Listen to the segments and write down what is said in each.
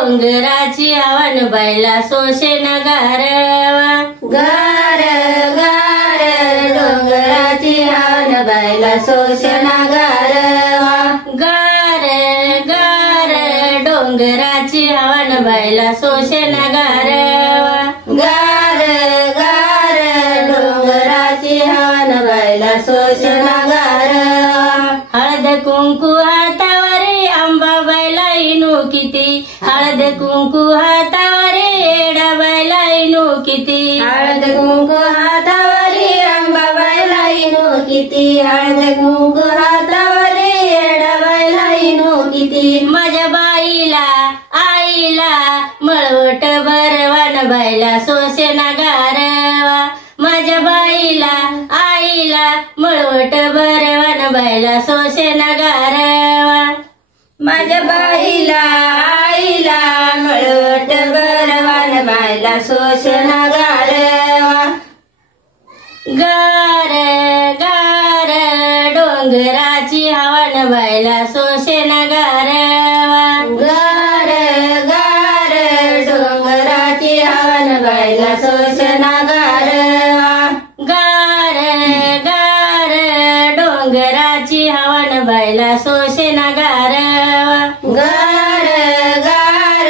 डोंगराची आवन बैला सोशेन गारवा गार गार डोंगराची आवन बैला सोशेन गारवा गार गार डोंगराची आवन बैला सोशेन गारवा गार गार डोंगराची आवन बैला सोशेन गारवा हळद कुंकू हातावरे आंबा बैला इनू किती हळद कुंकू हातावरे एडा बैला इनू किती हळद कुंकू हातावरी आंबा बैला इनू किती हळद कुंकू हातावरी एडा बैला इनू किती माझ्या बाईला आईला मळवट भरवान बैला सोशेना गारवा माझ्या बाईला आईला मळवट भरवान बैला सोशेना गारवा माझ्या बाईला आईला मळवट भरवान बैला सोशेना गारवा गार गार डोंगराची हवन बैला सोशेना गारवा गार गार डोंगराची हवन बैला सोशेना गारवा गार गार डोंगराची हवन बैला सोशेना गारवा गार गार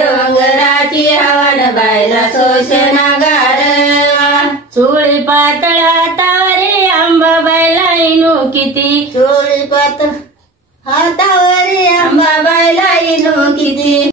डोंगराची हवन बैला सोशेना गारवा चोळी पातळ हातावरे आंबा बैला इनू किती चोळी पातळ हातावरी आंबा बैला इनू किती